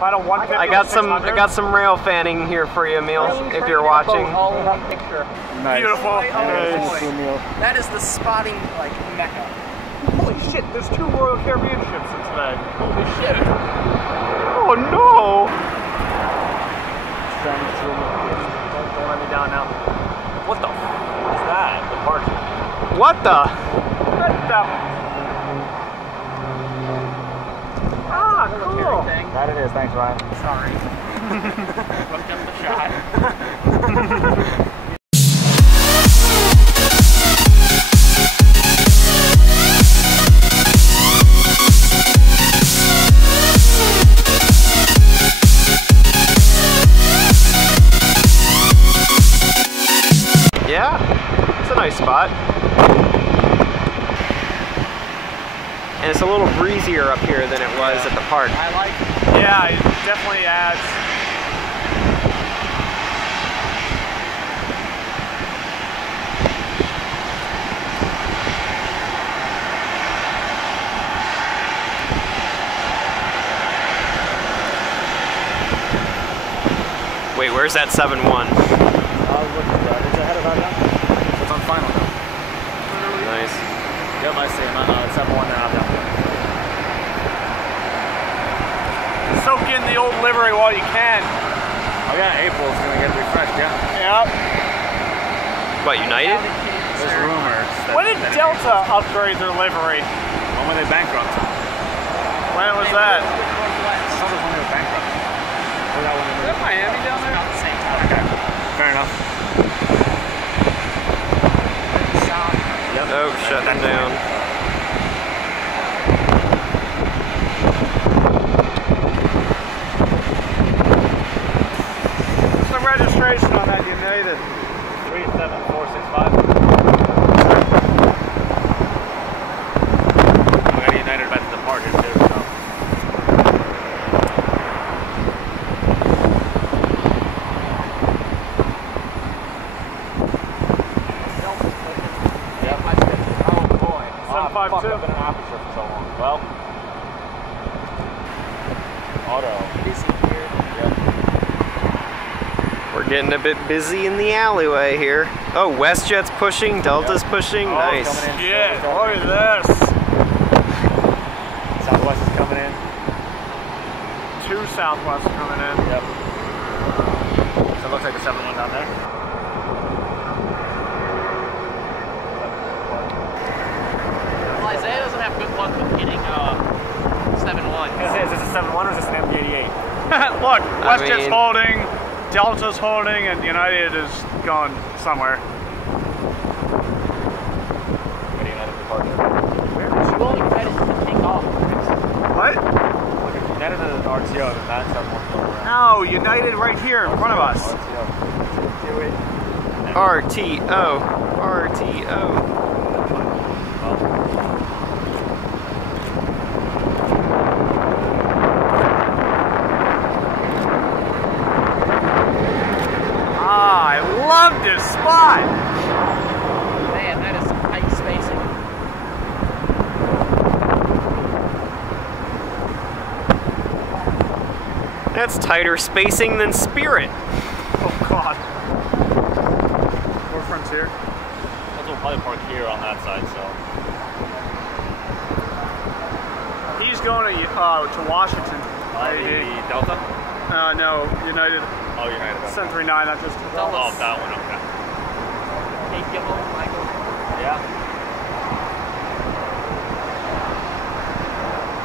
Final 150. I got some rail fanning here for you, Emil, if you're watching. All in one picture. Nice. Beautiful. That is the spotting like mecca. Holy shit! There's 2 Royal Caribbean ships in today. Holy shit! Oh no! Don't let me down now. What the? What's that? The park. What the? What the? Ah, cool. That it is. Thanks, Ryan. Sorry. Looked up the shot. Yeah, it's a nice spot. And it's a little breezier up here than it was at the park. I like it. Yeah, it definitely adds. Wait, where's that 7-1? I was looking at that. It's ahead of that now? It's on final now. Nice. Yep, I see him. It's 7-1 now. Soak in the old livery while you can. Oh yeah, April's gonna get refreshed, yeah? Yep. What, United? There's rumors. When did Delta upgrade their livery? When they bankrupt? When was that? Some of when they were bankrupt. Or that one Is that Miami down there? About the same time. Okay, fair enough. Yep. Oh, shut them down. What's the registration on that United? 37465. We got United back to the park here too, so. Fuck, I've been an aperture for so long. Well, auto. Busy here. Yep. We're getting a bit busy in the alleyway here. Oh, WestJet's pushing, Delta's pushing. Oh, Nice. Shit, look at this. Southwest is coming in. 2 Southwest coming in. Yep. So it looks like the 7-1 down there. Isaiah doesn't have good luck with hitting 7-1. Is this a 7-1 or is this an MD-88? Look, WestJet's mean- holding, Delta's holding, and United is going somewhere. United departure. You only credit to take off. What? Look at United at an RTO, and that's 7-1 going around. No, United right here in front of us. RTO. RTO. Ah, I love this spot. Man, that is some tight spacing. That's tighter spacing than Spirit. Oh God. More friends here. We'll probably park here on that side, so. He's going to Washington. Maybe Delta? No, United. Oh, United. 739, not just. Oh, that one, okay. Take you home, Michael. Yeah.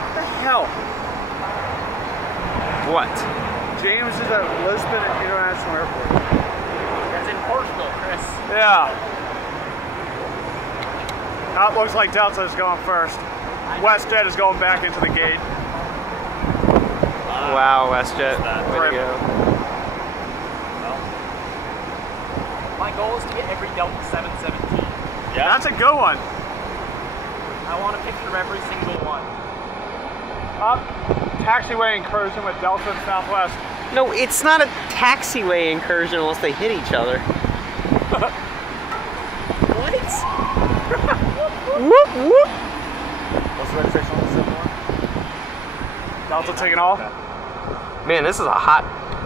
What the hell? What? James is at Lisbon International Airport. That's in Portugal, Chris. Yeah. Now it looks like Delta is going first. WestJet is going back into the gate. Wow, WestJet. Way to go. My goal is to get every Delta 717. Yeah. That's a good one. I want a picture of every single one. Up, taxiway incursion with Delta and Southwest. No, it's not a taxiway incursion unless they hit each other. What? Whoop, whoop. What's the registration on this one? Delta taking off. Man, this is a hot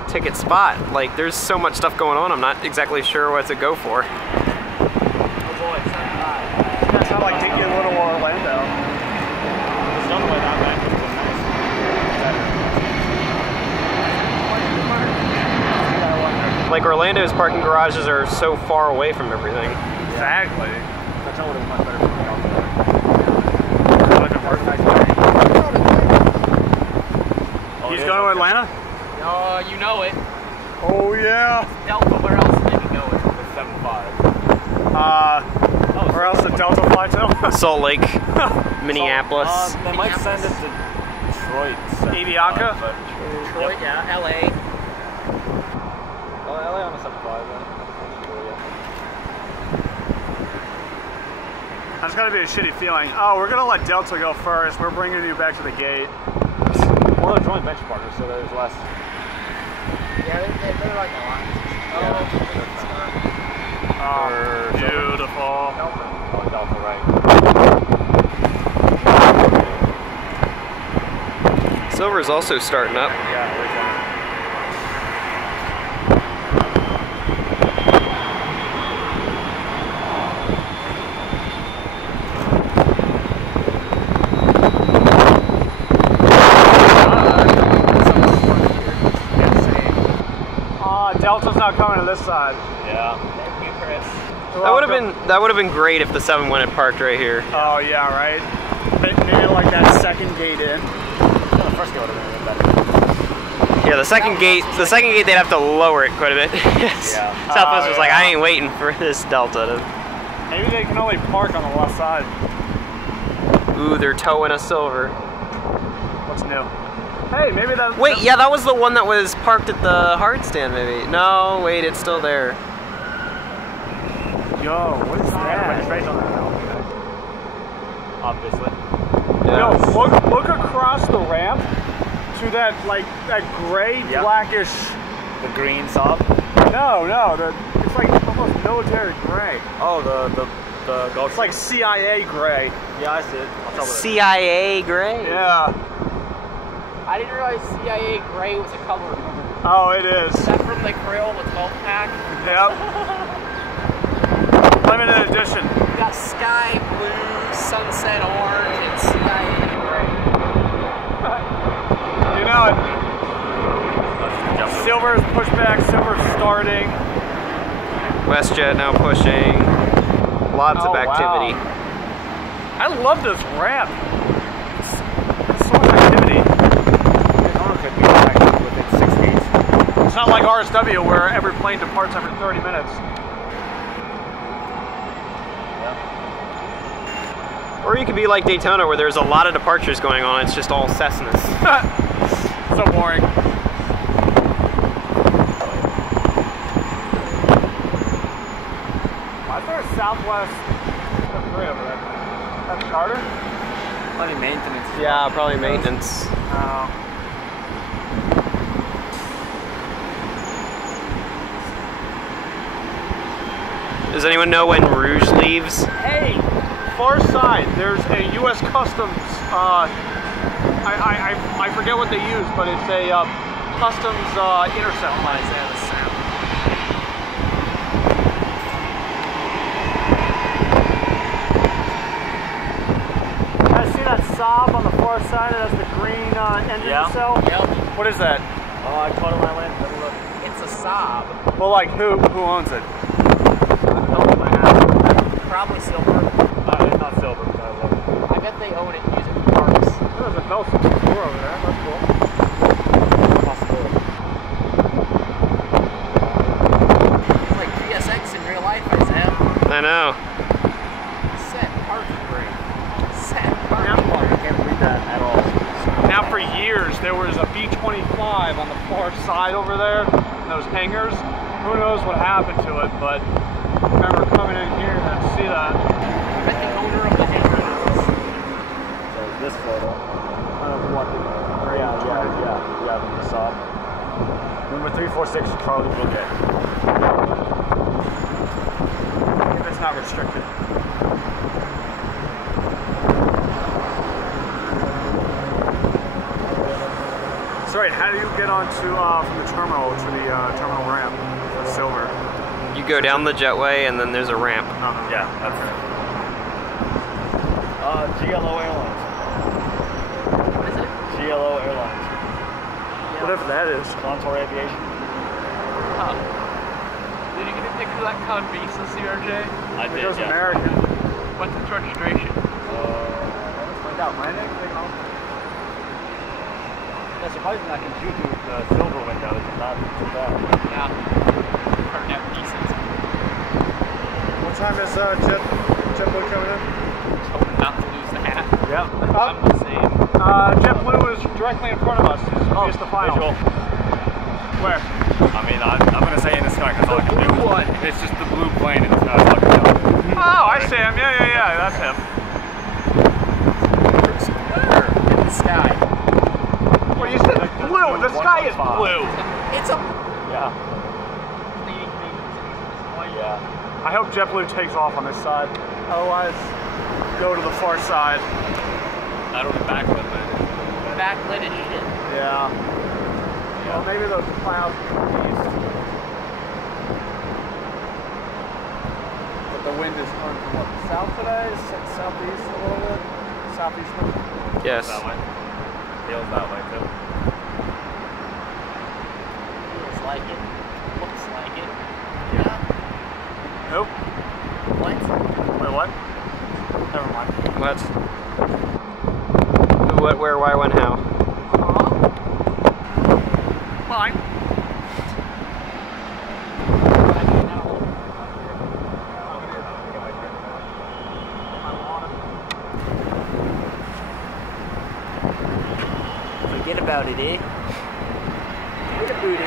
ticket spot. Like, there's so much stuff going on, I'm not exactly sure what to go for. Oh boy, it's not hot. It's not like taking a little Orlando. There's another way down back. Like, Orlando's parking garages are so far away from everything. Exactly. That's not what it was much better for me. He's going to Atlanta? You know it. Oh yeah. Delta, where else did they go it? With 7.5. Where else did Delta fly to? Salt Lake, Minneapolis. They might send it to Detroit. Avianca? Detroit, yeah, LA. Oh, LA on a 7.5 then. That's gotta be a shitty feeling. Oh, we're gonna let Delta go first. We're bringing you back to the gate. Well, they're joint venture partners, so there's less. Yeah, they're like alliances. Oh, beautiful. Delta. Oh, Delta, right. Silver's also starting up. Yeah, we're Delta's not coming to this side. Yeah. Thank you, Chris. That would have been great if the 7-1 had parked right here. Oh yeah, right. Maybe like that second gate in. Yeah, the first gate would have been better. Yeah, the second gate they'd have to lower it quite a bit. Yeah. Southwest was like, I ain't waiting for this Delta to. Maybe they can only park on the left side. Ooh, they're towing a Silver. What's new? Hey, maybe that. Wait, yeah, that was the one that was parked at the hard stand, maybe. No, wait, it's still there. Yo, what is that? Registration on that now. Obviously. Yo, look across the ramp to that gray, blackish. The green Saab? No, it's like almost military gray. Oh, the Gulf. It's like CIA gray. Yeah, I see it. I'll trouble it. CIA gray? Yeah. I didn't realize CIA gray was a color. Oh, it is. Is that from the Crayola 12 pack? Yep. Limited edition. We got sky blue, sunset orange, and CIA gray. You know it. Silver's pushed back, Silver's starting. WestJet now pushing. Lots of activity. Wow. I love this ramp. It's so much activity. It's not like RSW where every plane departs every 30 minutes. Yeah. Or you could be like Daytona where there's a lot of departures going on, it's just all Cessnas. So boring. Why is there a Southwest F3 over there? That's charter? Probably maintenance. Yeah, probably maintenance. Oh. Does anyone know when Rouge leaves? Hey, far side, there's a U.S. Customs, I forget what they use, but it's a customs intercept line. I see that Saab on the far side, it has the green engine cell. Yep. What is that? Oh, I caught it when I landed. Let me look. It's a Saab. Well, like who owns it? Probably Silver. It's not silver, but I love it. I bet they own it and use it for parks. There's a Nelson door over there, that's cool. Possibility. It's like GSX in real life, Isaiah. I know. Set parking brake. Set parking I can't read that at all. Now for years there was a B-25 on the far side over there, in those hangars. Who knows what happened to it, but I remember coming in here and see that. I bet the owner of the hangar is So this photo. Yeah, the Saab. Number 346, Charlie Bouquet. If it's not restricted. right. How do you get onto from the terminal to the terminal ramp for Silver? You go down the jetway and then there's a ramp. Yeah, that's right. GLO Airlines. What is it? GLO Airlines. Whatever that is. Contour Aviation. Huh. Did you get a picture of that con visa, CRJ? I It did, goes yeah. American. What's its registration? Let's find out. Landing? Take off. Yeah, surprisingly, I can shoot through the silver windows and not too bad. Yeah. Or net decent. What time is JetBlue coming in? Hoping not to lose the hat. Yep. I'm the same. JetBlue is directly in front of us. It's the final. Visual. Where? I mean, I'm going to say in the sky because all I can do. What? It's just the blue plane in the sky. So I can tell. Oh, I see him. Yeah. That's him. Where? In the sky. Well, you said blue. The sky is blue. It's a... Yeah. Yeah. I hope JetBlue takes off on this side. Otherwise, go to the far side. That'll be backlit, man. backlit as shit. Yeah. Well, maybe those clouds east. But the wind is coming from what? South today? Southeast a little bit? Southeast? Yes. That way. Feels that way too. Feels like it. Looks like it. Yeah. Nope. What? Wait, what? Never mind. What? Who, what, where, why, when, how? Fine. Forget about it, eh? Forget about it.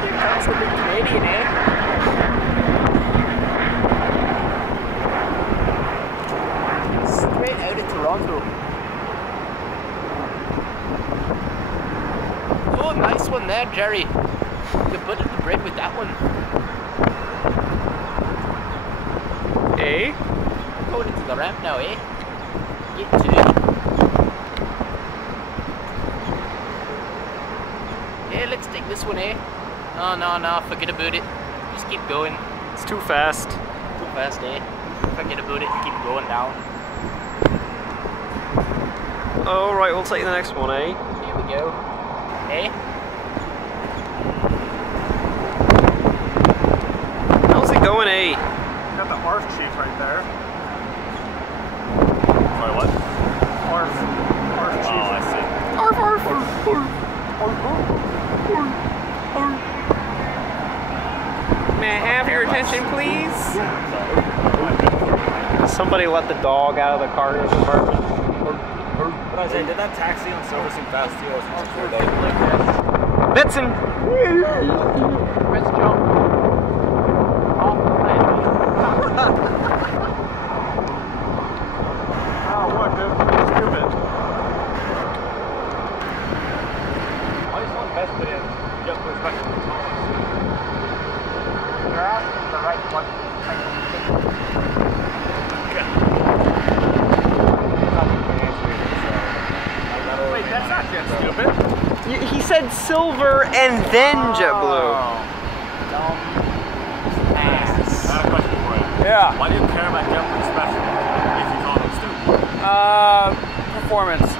Here comes the big Canadian, eh? Straight out of Toronto. Oh, nice one there, Jerry. You buttered the bread with that one. Eh? Going into the ramp now, eh? Get to. Yeah, let's take this one, eh? No, forget about it. Just keep going. It's too fast. Too fast, eh? Forget about it, keep going down. Alright, we'll take the next one, eh? Here we go. Eh? How's it going, eh? Got the ARF chief right there. Sorry, what? ARF chief. Oh, I see. Arf, arf, May I have your attention, please? Somebody let the dog out of the cargo compartment. What I say, did that taxi on Silverson fast too? Vitson! Let's jump. Off the landing. Oh, what, dude? Stupid. I just want invested in just respect to the You're asking the right one. Wait, that's not just stupid. He said silver and then JetBlue. Dumb ass. I have a question for you. Yeah. Why do you care about JetBlue special if you call them stupid? Performance.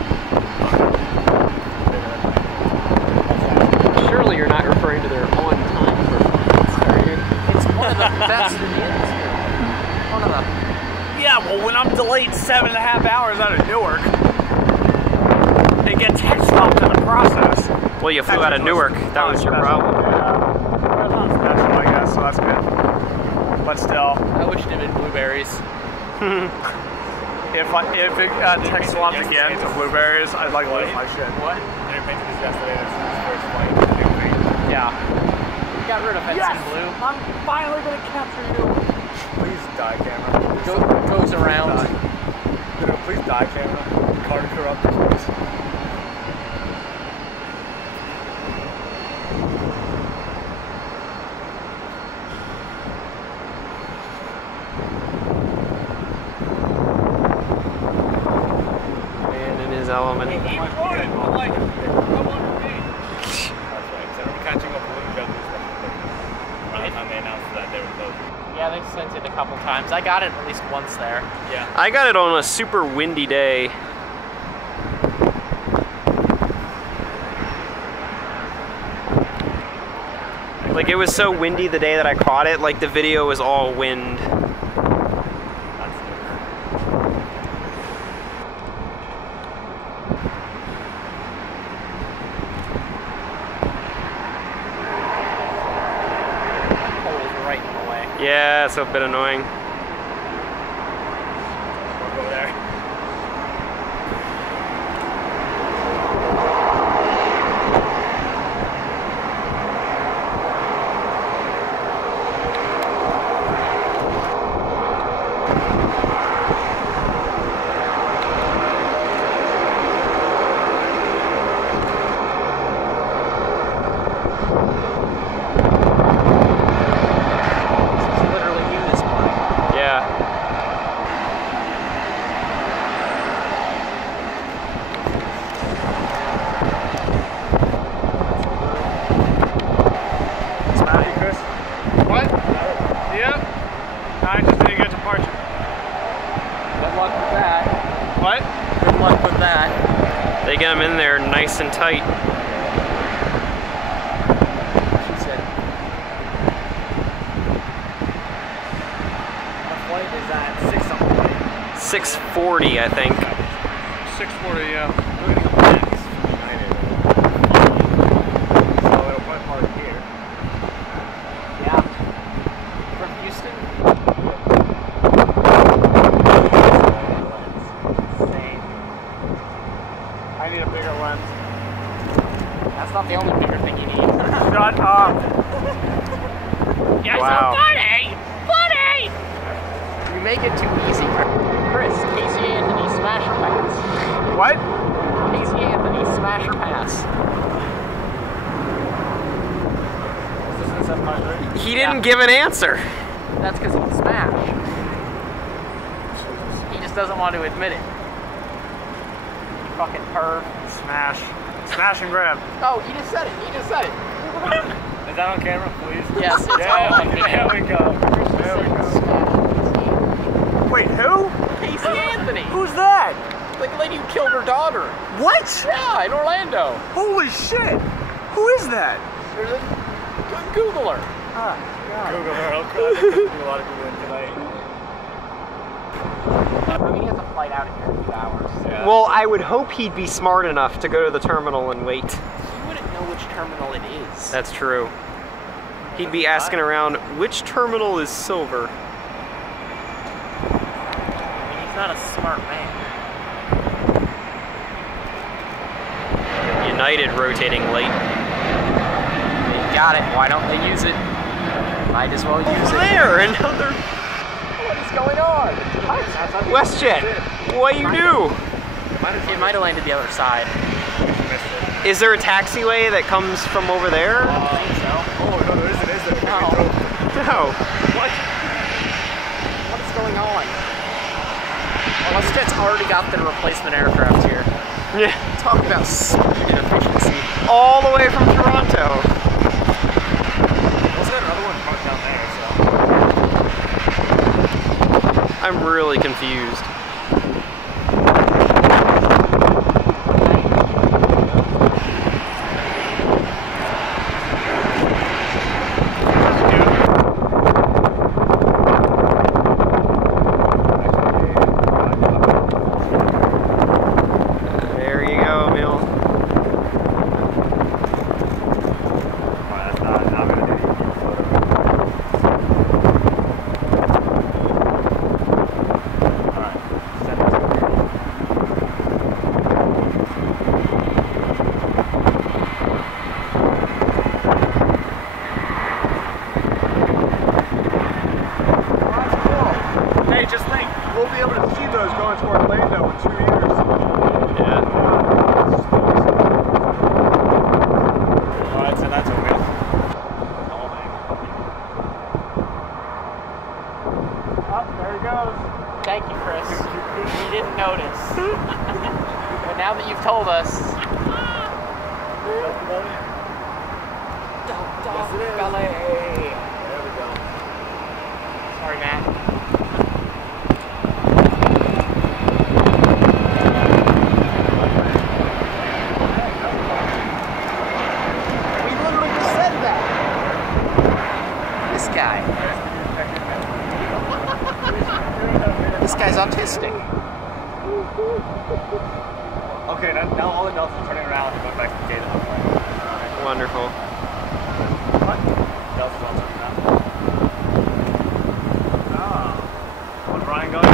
Surely you're not referring to their on-time performance, are you? It's one of the best in the industry. One of the. Yeah, well, when I'm delayed 7.5 hours out of Newark, it gets head stopped in the process. Well, you flew out of Newark. That was your problem. Yeah. That's not special, I guess, so that's good. But still, I wish they did blueberries. if it tech swapped again to blueberries, I'd like lose my shit. What? They painted this yesterday. This is his first flight. New paint. Yeah. We got rid of it in blue. I'm finally gonna capture you. Please die, camera. Goes around. Please die, camera. Card corrupt, please. element. That's right, 'cause I'm catching up a little bit around the time they announced that they were closing. Yeah, they sent it a couple times. I got it at least once there. Yeah. I got it on a super windy day. Like, it was so windy the day that I caught it, like the video was all wind. Yeah, it's a bit annoying. We'll go there. They get them in there nice and tight. She said. The flight is at 6 something. 6:40, I think. 6:40, yeah. We're gonna go next. United. So it'll probably park here. Yeah. From Houston? I need a bigger lens. That's not the only bigger thing you need. Shut up. You're Wow. so funny! Funny! You make it too easy. Chris, Casey Anthony, smash or pass? What? Casey Anthony, smash or pass? Is this in 700? He didn't give an answer. That's because he can smash. He just doesn't want to admit it. You fucking perv. Smash. Smash and grab. Oh, he just said it. He just said it. Is that on camera, please? Yes, it's all Yeah, on video. there we go. There we go. Wait, who? Casey Anthony. Who's that? Like the lady who killed her daughter. What? Yeah, in Orlando. Holy shit. Who is that? There's a Google her. Google her. I'll do a lot of Googling tonight. I mean, he has a flight out in here in a few hours. Yeah. Well, I would hope he'd be smart enough to go to the terminal and wait. You wouldn't know which terminal it is. That's true. He'd be asking around, which terminal is silver? I mean, he's not a smart man. United rotating late. They got it. Why don't they use it? Might as well use it. There, another What is going on? WestJet. What you do? It might have landed the other side. Is there a taxiway that comes from over there? I think so. Oh, no, there isn't, is there? No. No. What? What is going on? Well, WestJet's already got their replacement aircraft here. Yeah. Talk about speed and efficiency. All the way from Toronto. Wasn't there another one parked down there, so... I'm really confused. There you go, Emil. now that you've told us. Yes, it is. Ballet. There we go. Sorry, Matt. We literally just said that. This guy. This guy's autistic. Okay, now all the adults are turning around and going back to the gate. Wonderful. What? Adults are all turning around. Oh. What's Ryan going?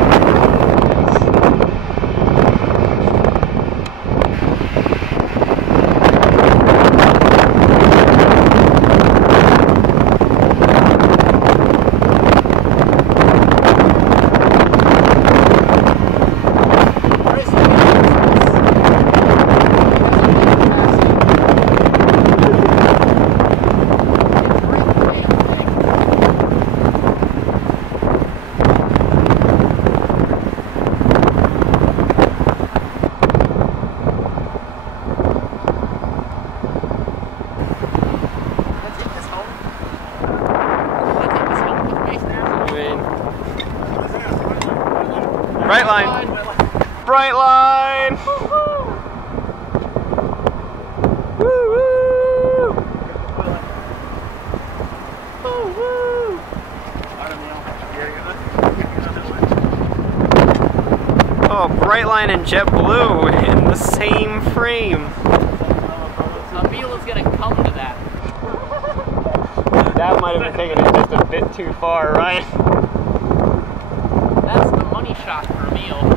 Bright line. Bright line. Woo woo. Woo woo. Oh, Bright Line and JetBlue in the same frame. Emil is gonna come to that. That might have been taking it just a bit too far, right? That's the money shot for Emil.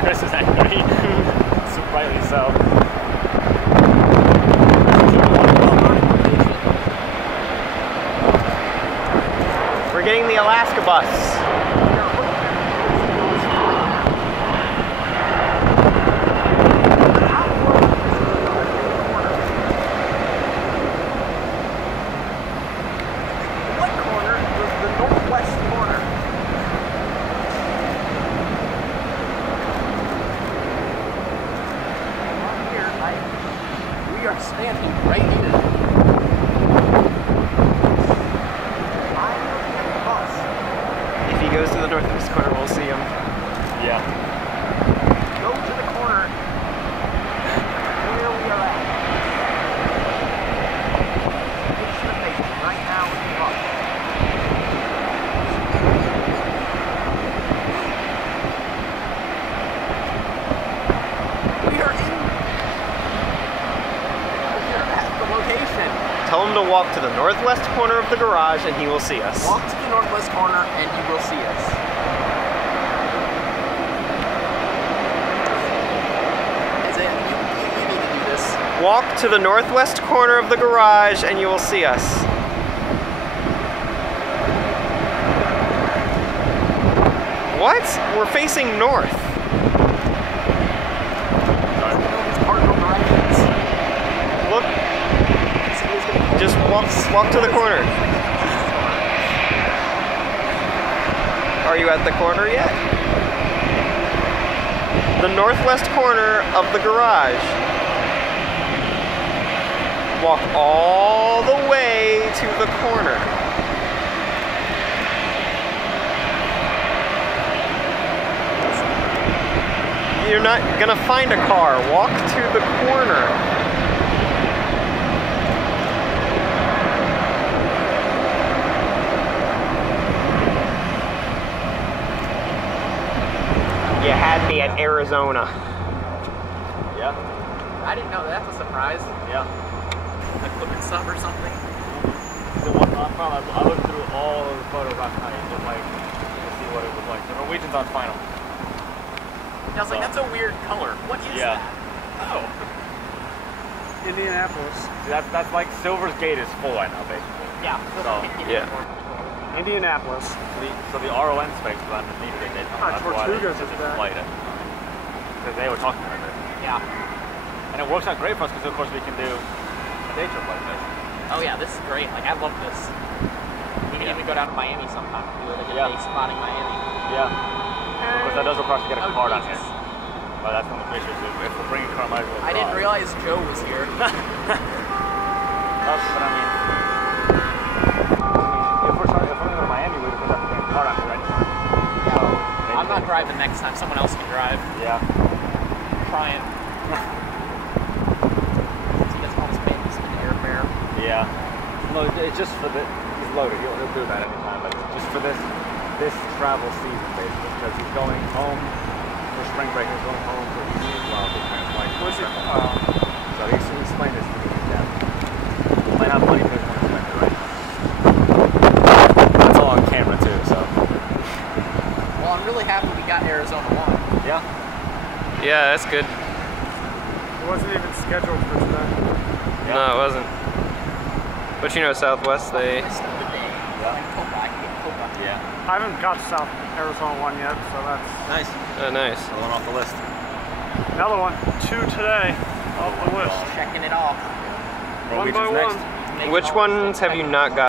Chris is angry. So rightly so. We're getting the Alaska bus. What corner was the northwest corner? We are standing right here. I'm looking at the bus. If he goes to the northwest corner, we'll see him. Yeah. Go to the corner where we are at. It's the face right now in the bus. We are at the location. Tell him to walk to the northwest corner of the garage and he will see us. Walk to the northwest corner and you will see us. You need to do this. Walk to the northwest corner of the garage and you will see us. What? We're facing north. Look. Just walk to the corner. Are you at the corner yet? The northwest corner of the garage. Walk all the way to the corner. You're not gonna find a car. Walk to the corner. You had me at Arizona. Yeah. I didn't know. That's a surprise. Yeah. Equipment sub or something. The one I looked through all of the photos last night, just like to see what it was like. The Norwegian's on final. I was like, that's a weird color. What is that? Oh. Indianapolis. See, that's like Silver's Gate is full right now, basically. Yeah. So, yeah. Indianapolis. So the RON space is underneath it. That's why they Tortugas is back. displayed it. Because they were talking about it. Yeah. And it works out great for us because, of course, we can do a day trip like this. Oh yeah, this is great. Like, I love this. We can even go down to Miami sometime. Do like a day spotting Miami. Yeah. Of course, that does require us to get a car down here. Well, that's one of the issues. If we're bringing a car, might as well. I didn't realize Joe was here. But I mean, if we're going to go to Miami, we would have to bring a car down here anytime. So, I'm not driving next time. Someone else can drive. Yeah. Trying. He doesn't want to pay us an airfare. Yeah. No, it's just for the. He's loaded. He'll do that anytime, but it's just for this travel season, basically, because he's going home for spring break. He's going home for Easter as well. So he explained this to me. Yeah. He might have money for his one inspector, right? That's all on camera too. So. Well, I'm really happy we got Arizona 1. Yeah. Yeah, that's good. It wasn't even scheduled for today. Yeah. No, it wasn't. But you know, Southwest, they... List of the day. Like Copa. I can get Copa. Yeah. I haven't got South Arizona 1 yet, so that's Nice. nice. Another one off the list. another one. 2 today off the list. Checking it off. Roll One Beach by is one. next. Making Which all ones have you not got?